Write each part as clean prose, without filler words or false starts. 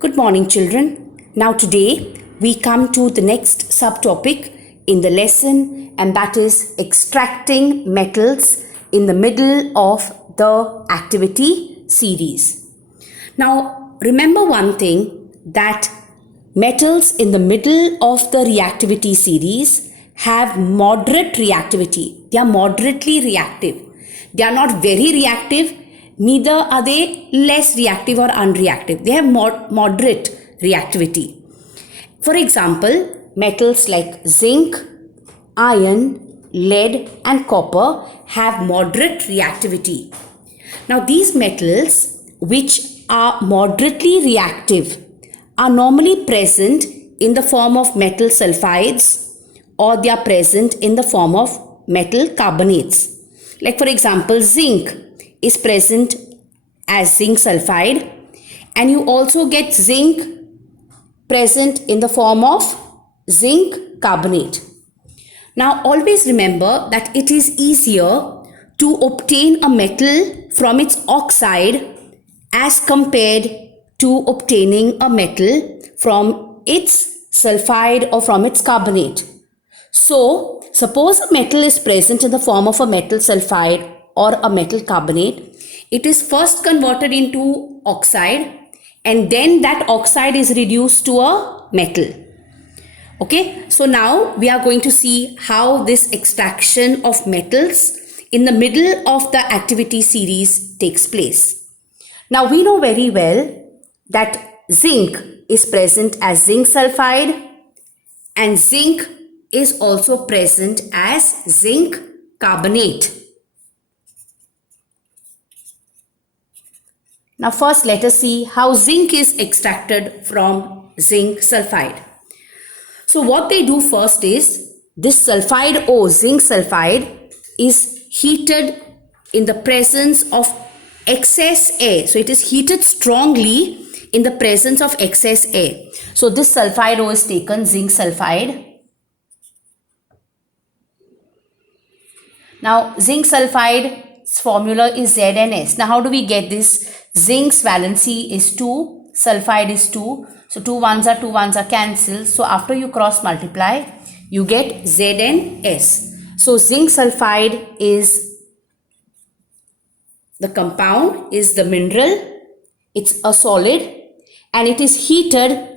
Good morning, children. Now, today we come to the next subtopic in the lesson, and that is extracting metals in the middle of the activity series. Now, remember one thing, that metals in the middle of the reactivity series have moderate reactivity. They are moderately reactive. They are not very reactive, neither are they less reactive or unreactive. They have moderate reactivity. For example, metals like zinc, iron, lead and copper have moderate reactivity. Now, these metals which are moderately reactive are normally present in the form of metal sulfides, or they are present in the form of metal carbonates. Like for example, zinc is present as zinc sulfide, and you also get zinc present in the form of zinc carbonate. Now, always remember that it is easier to obtain a metal from its oxide as compared to obtaining a metal from its sulfide or from its carbonate. So, suppose a metal is present in the form of a metal sulfide or a metal carbonate. It is first converted into oxide, and then that oxide is reduced to a metal. Okay, so now we are going to see how this extraction of metals in the middle of the activity series takes place. Now, we know very well that zinc is present as zinc sulfide, and zinc is also present as zinc carbonate. Now, first let us see how zinc is extracted from zinc sulfide. So what they do first is, this sulfide O, zinc sulfide, is heated in the presence of excess air. So it is heated strongly in the presence of excess air. So this sulfide O is taken, zinc sulfide. Now zinc sulfide's formula is ZnS. Now how do we get this? Zinc's valency is 2, sulfide is 2. So 2 ones are cancelled. So after you cross multiply, you get ZnS. So zinc sulfide is the compound, is the mineral. It's a solid, and it is heated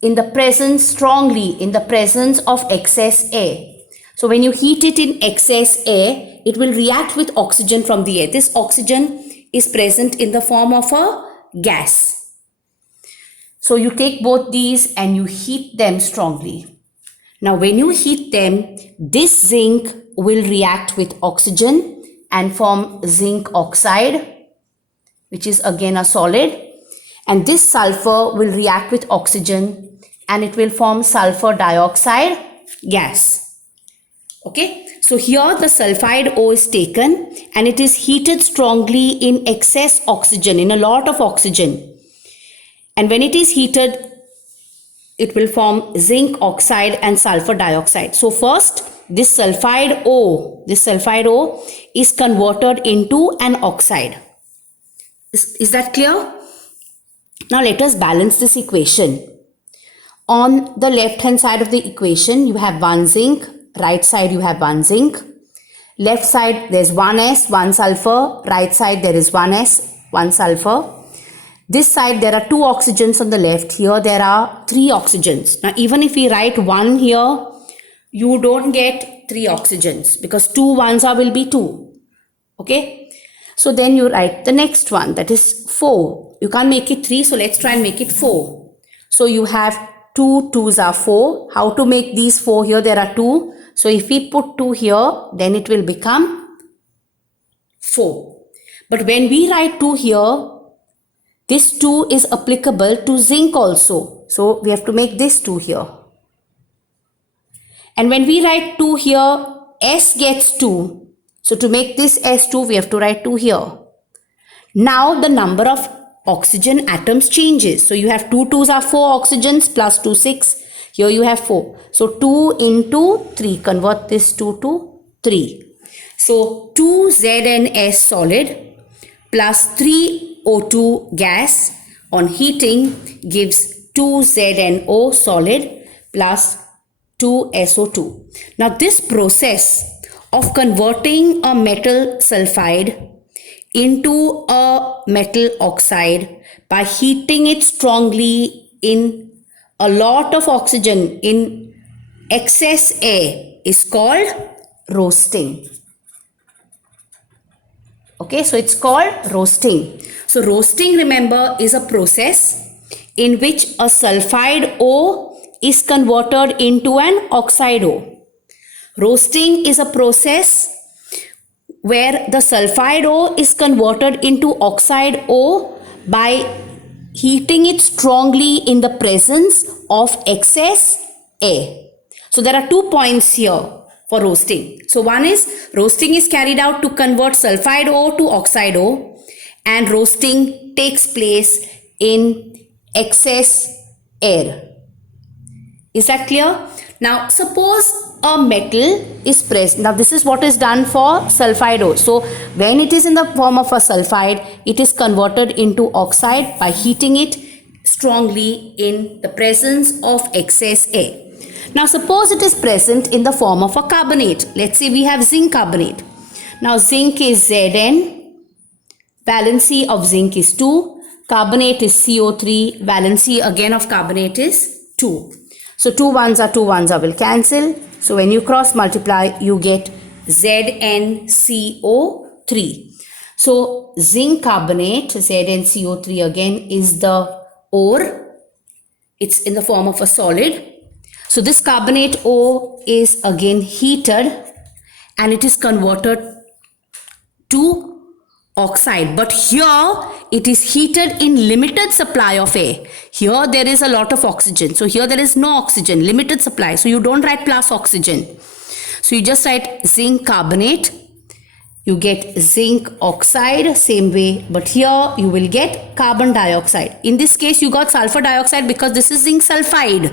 in the presence, strongly in the presence of excess air. So when you heat it in excess air, it will react with oxygen from the air. This oxygen is present in the form of a gas. So you take both these and you heat them strongly. Now when you heat them, this zinc will react with oxygen and form zinc oxide, which is again a solid. And this sulfur will react with oxygen and it will form sulfur dioxide gas. Okay, so here the sulfide O is taken and it is heated strongly in excess oxygen, in a lot of oxygen. And when it is heated, it will form zinc oxide and sulfur dioxide. So first, this sulfide O is converted into an oxide. Is that clear? Now let us balance this equation. On the left hand side of the equation, you have 1 zinc. Right side you have 1 zinc. Left side there's 1s, 1 sulfur. Right side there is 1s, 1 sulfur. This side there are 2 oxygens on the left. Here there are 3 oxygens. Now even if we write 1 here, you don't get 3 oxygens because 2 ones will be 2. Okay. So then you write the next one, that is 4. You can't make it 3, so let's try and make it 4. So you have 2 2s are 4. How to make these 4? Here there are 2. So if we put 2 here, then it will become 4. But when we write 2 here, this 2 is applicable to zinc also. So we have to make this 2 here. And when we write 2 here, S gets 2. So to make this S2, we have to write 2 here. Now the number of oxygen atoms changes. So you have 2 2s are 4 oxygens plus 2 6. Here you have 4. So 2 into 3. Convert this 2 to 3. So 2 ZnS solid plus 3 O2 gas on heating gives 2ZNO solid plus 2SO2. Now this process of converting a metal sulfide into a metal oxide by heating it strongly in a lot of oxygen in excess air is called roasting. Okay, so it's called roasting. So roasting, remember, is a process in which a sulfide O is converted into an oxide O. Roasting is a process where the sulfide O is converted into oxide O by heating it strongly in the presence of excess air. So there are 2 points here for roasting. So one is roasting is carried out to convert sulfide O to oxide O, and roasting takes place in excess air. Is that clear? Now suppose a metal is present. Now this is what is done for sulfide O. So when it is in the form of a sulfide, it is converted into oxide by heating it strongly in the presence of excess air. Now suppose it is present in the form of a carbonate. Let's say we have zinc carbonate. Now zinc is Zn, valency of zinc is 2, carbonate is CO3, valency again of carbonate is 2. So 2 ones will cancel. So when you cross multiply, you get ZnCO3. So zinc carbonate, ZnCO3 again is the ore. It's in the form of a solid. So this carbonate O is again heated and it is converted to oxide. But here it is heated in limited supply of air. Here there is a lot of oxygen. So here there is no oxygen, limited supply. So you don't write plus oxygen. So you just write zinc carbonate. You get zinc oxide same way, but here you will get carbon dioxide. In this case you got sulfur dioxide because this is zinc sulfide.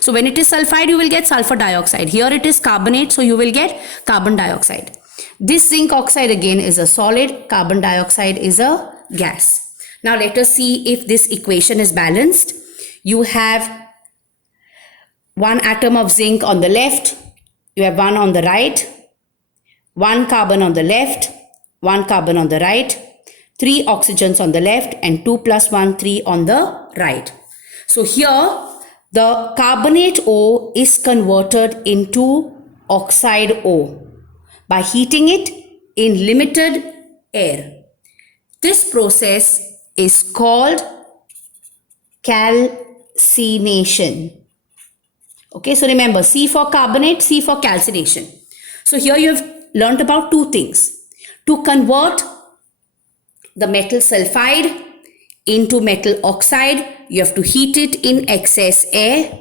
So when it is sulfide you will get sulfur dioxide. Here it is carbonate, so you will get carbon dioxide. This zinc oxide again is a solid, carbon dioxide is a gas. Now let us see if this equation is balanced. You have one atom of zinc on the left, you have one on the right, one carbon on the left, one carbon on the right, 3 oxygens on the left, and 2 plus 1, 3 on the right. So here the carbonate O is converted into oxide O by heating it in limited air. This process is called calcination. Okay, so remember, C for carbonate, C for calcination. So here you have learned about 2 things. To convert the metal sulfide into metal oxide, you have to heat it in excess air.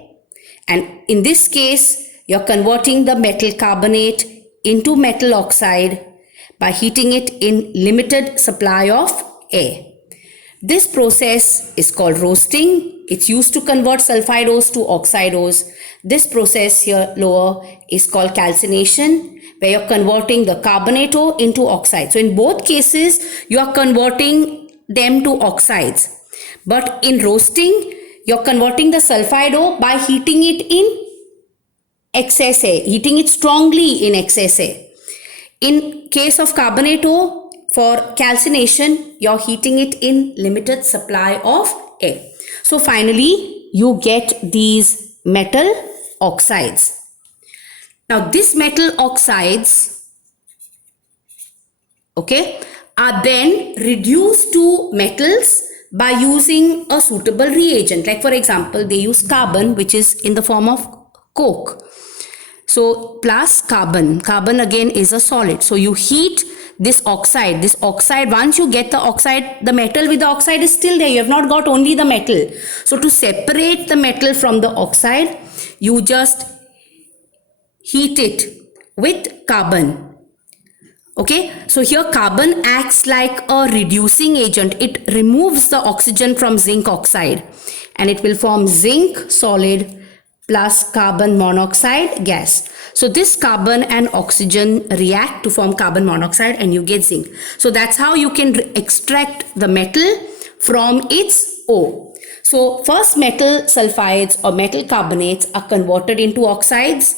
And in this case, you're converting the metal carbonate into metal oxide by heating it in limited supply of air. This process is called roasting. It's used to convert sulfide O's to oxide O's. This process here lower is called calcination, where you're converting the carbonate O into oxide. So in both cases, you are converting them to oxides. But in roasting, you're converting the sulfide O by heating it in excess air, heating it strongly in excess air. In case of carbonate O, for calcination, you're heating it in limited supply of air. So finally, you get these metal oxides. Now, these metal oxides, okay, are then reduced to metals by using a suitable reagent. Like for example, they use carbon, which is in the form of coke. So plus carbon again is a solid. So you heat this oxide, once you get the oxide, the metal with the oxide is still there. You have not got only the metal. So to separate the metal from the oxide, you just heat it with carbon. Okay, so here carbon acts like a reducing agent. It removes the oxygen from zinc oxide and it will form zinc solid plus carbon monoxide gas. So this carbon and oxygen react to form carbon monoxide and you get zinc. So that's how you can extract the metal from its O. So first metal sulfides or metal carbonates are converted into oxides,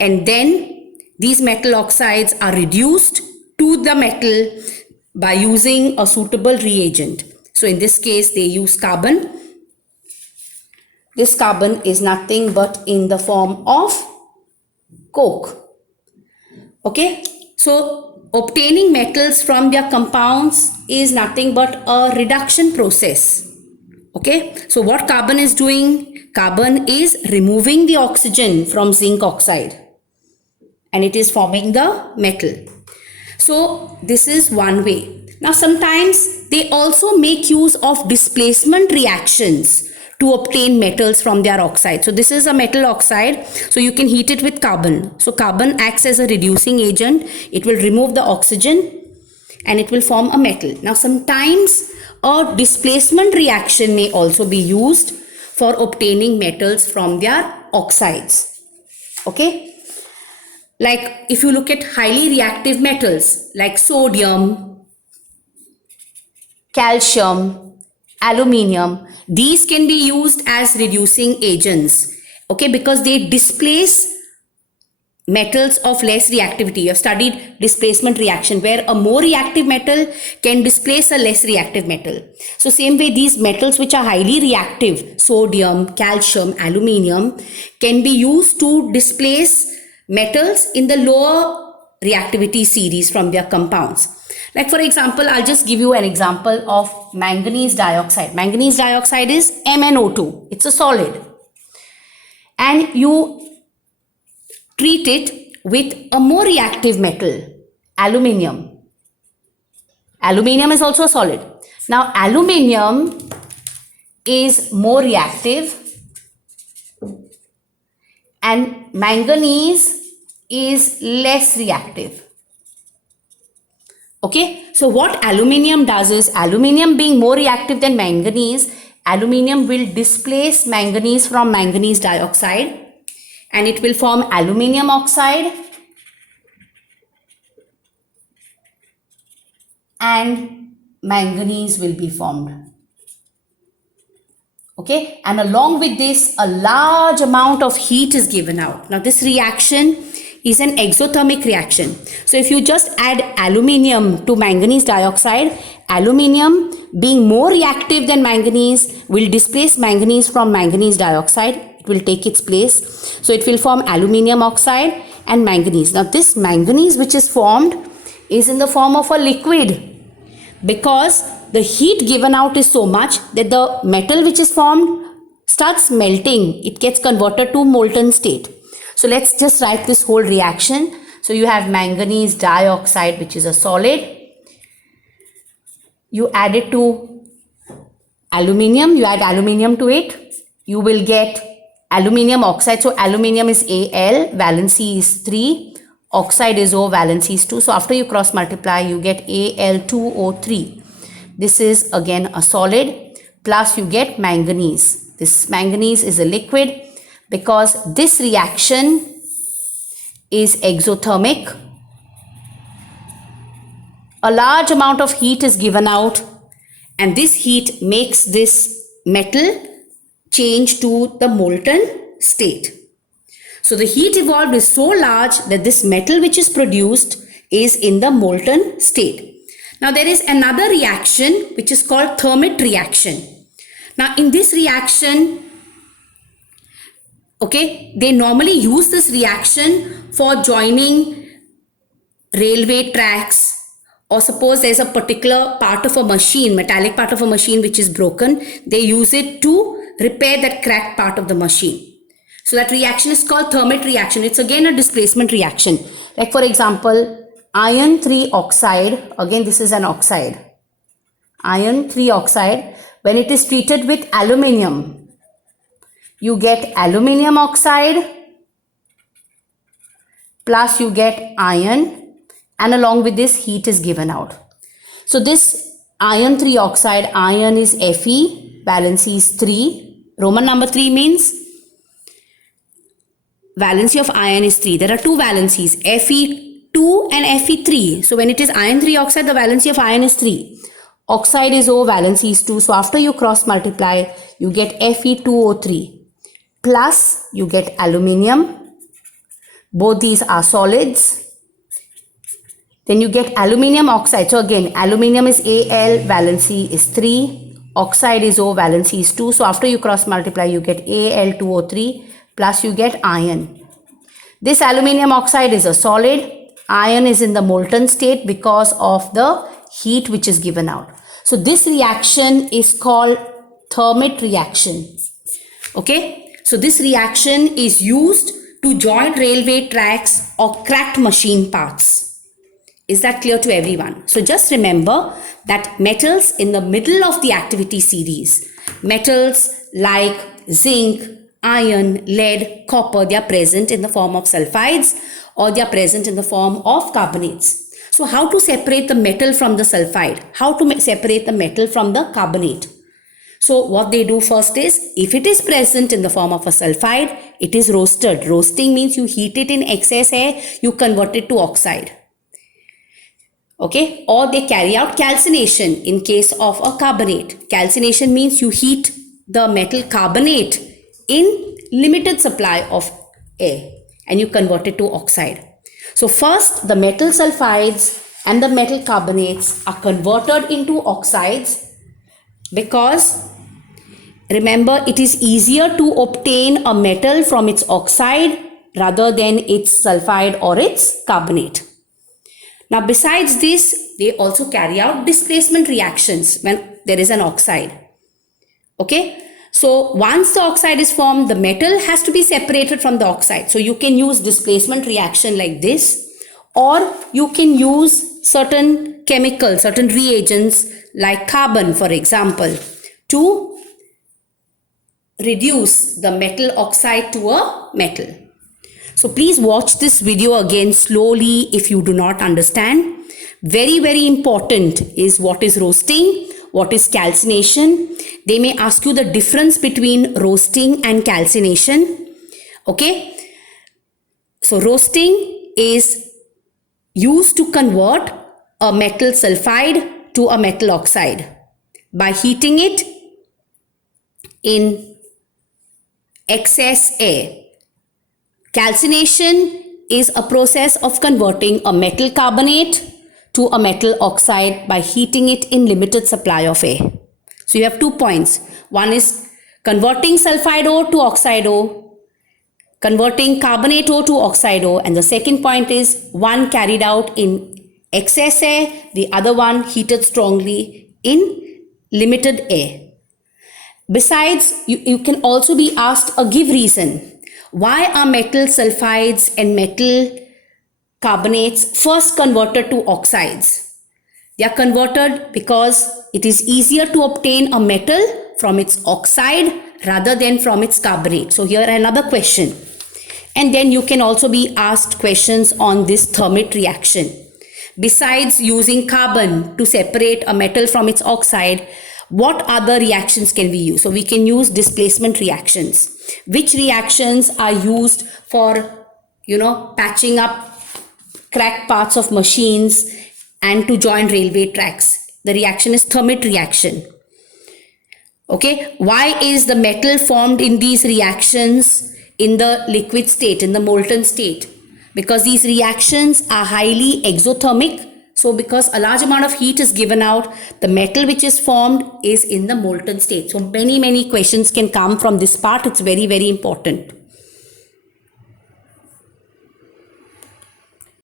and then these metal oxides are reduced to the metal by using a suitable reagent. So in this case they use carbon. This carbon is nothing but in the form of coke. Okay, so obtaining metals from their compounds is nothing but a reduction process. Okay, so what carbon is doing? Carbon is removing the oxygen from zinc oxide and it is forming the metal. So this is one way. Now sometimes they also make use of displacement reactions to obtain metals from their oxide. So this is a metal oxide, so you can heat it with carbon. So carbon acts as a reducing agent. It will remove the oxygen and it will form a metal. Now sometimes a displacement reaction may also be used for obtaining metals from their oxides. Okay, like if you look at highly reactive metals like sodium, calcium, aluminium, these can be used as reducing agents, okay, because they displace metals of less reactivity. You have studied displacement reaction where a more reactive metal can displace a less reactive metal. So same way these metals which are highly reactive, sodium, calcium, aluminium, can be used to displace metals in the lower reactivity series from their compounds. Like for example, I'll just give you an example of manganese dioxide. Manganese dioxide is MnO2. It's a solid. And you treat it with a more reactive metal, aluminium. Aluminium is also a solid. Now aluminium is more reactive and manganese is less reactive. Okay, so what aluminium does is, aluminium being more reactive than manganese, aluminium will displace manganese from manganese dioxide and it will form aluminium oxide and manganese will be formed. Okay, and along with this, a large amount of heat is given out. Now this reaction is an exothermic reaction. So if you just add aluminium to manganese dioxide, aluminium being more reactive than manganese will displace manganese from manganese dioxide. It will take its place. So it will form aluminium oxide and manganese. Now this manganese which is formed is in the form of a liquid because the heat given out is so much that the metal which is formed starts melting. It gets converted to molten state. So let's just write this whole reaction. So you have manganese dioxide which is a solid. You add it to aluminium. You add aluminium to it. You will get aluminium oxide. So aluminium is Al, valency is 3. Oxide is O, valency is 2. So after you cross multiply, you get Al2O3. This is again a solid. Plus you get manganese. This manganese is a liquid, because this reaction is exothermic. A large amount of heat is given out and this heat makes this metal change to the molten state. So the heat evolved is so large that this metal which is produced is in the molten state. Now there is another reaction which is called Thermit reaction. Now in this reaction, okay, they normally use this reaction for joining railway tracks, or suppose there's a particular part of a machine, metallic part of a machine which is broken, they use it to repair that cracked part of the machine. So that reaction is called Thermit reaction. It's again a displacement reaction. Like for example, iron 3 oxide, again this is an oxide. Iron 3 oxide, when it is treated with aluminium, you get aluminium oxide plus you get iron, and along with this heat is given out. So this iron 3 oxide, iron is Fe, valency is 3. Roman number 3 means valency of iron is 3. There are two valencies, Fe2 and Fe3. So when it is iron 3 oxide, the valency of iron is 3. Oxide is O, valency is 2. So after you cross multiply, you get Fe2O3 plus you get aluminium. Both these are solids. Then you get aluminium oxide. So again, aluminium is Al, valency is 3. Oxide is O, valency is 2. So after you cross multiply, you get Al2O3 plus you get iron. This aluminium oxide is a solid. Iron is in the molten state because of the heat which is given out. So this reaction is called Thermit reaction. Okay. So this reaction is used to join railway tracks or cracked machine parts. Is that clear to everyone? So just remember that metals in the middle of the activity series, metals like zinc, iron, lead, copper, they are present in the form of sulfides or they are present in the form of carbonates. So how to separate the metal from the sulfide? How to separate the metal from the carbonate? So what they do first is, if it is present in the form of a sulfide, it is roasted. Roasting means you heat it in excess air, you convert it to oxide. Okay, or they carry out calcination in case of a carbonate. Calcination means you heat the metal carbonate in limited supply of air and you convert it to oxide. So first the metal sulfides and the metal carbonates are converted into oxides because remember it is easier to obtain a metal from its oxide rather than its sulfide or its carbonate. Now besides this, they also carry out displacement reactions when there is an oxide. Okay. So once the oxide is formed, the metal has to be separated from the oxide. So you can use displacement reaction like this, or you can use certain chemicals, certain reagents like carbon, for example, to reduce the metal oxide to a metal. So please watch this video again slowly if you do not understand. Very, very important is what is roasting, what is calcination. They may ask you the difference between roasting and calcination. Okay. So roasting is used to convert a metal sulfide to a metal oxide by heating it in excess air. Calcination is a process of converting a metal carbonate to a metal oxide by heating it in limited supply of air. So you have 2 points. One is converting sulfide ore to oxide ore, converting carbonate ore to oxide ore, and the second point is one carried out in excess air, the other one heated strongly in limited air. Besides, you can also be asked a give reason. Why are metal sulfides and metal carbonates first converted to oxides? They are converted because it is easier to obtain a metal from its oxide rather than from its carbonate. So here another question. And then you can also be asked questions on this Thermit reaction. Besides using carbon to separate a metal from its oxide, what other reactions can we use? So we can use displacement reactions. Which reactions are used for, patching up cracked parts of machines and to join railway tracks? The reaction is Thermit reaction. Okay. Why is the metal formed in these reactions in the liquid state, in the molten state? Because these reactions are highly exothermic. So because a large amount of heat is given out, the metal which is formed is in the molten state. So many questions can come from this part. It's very, very important.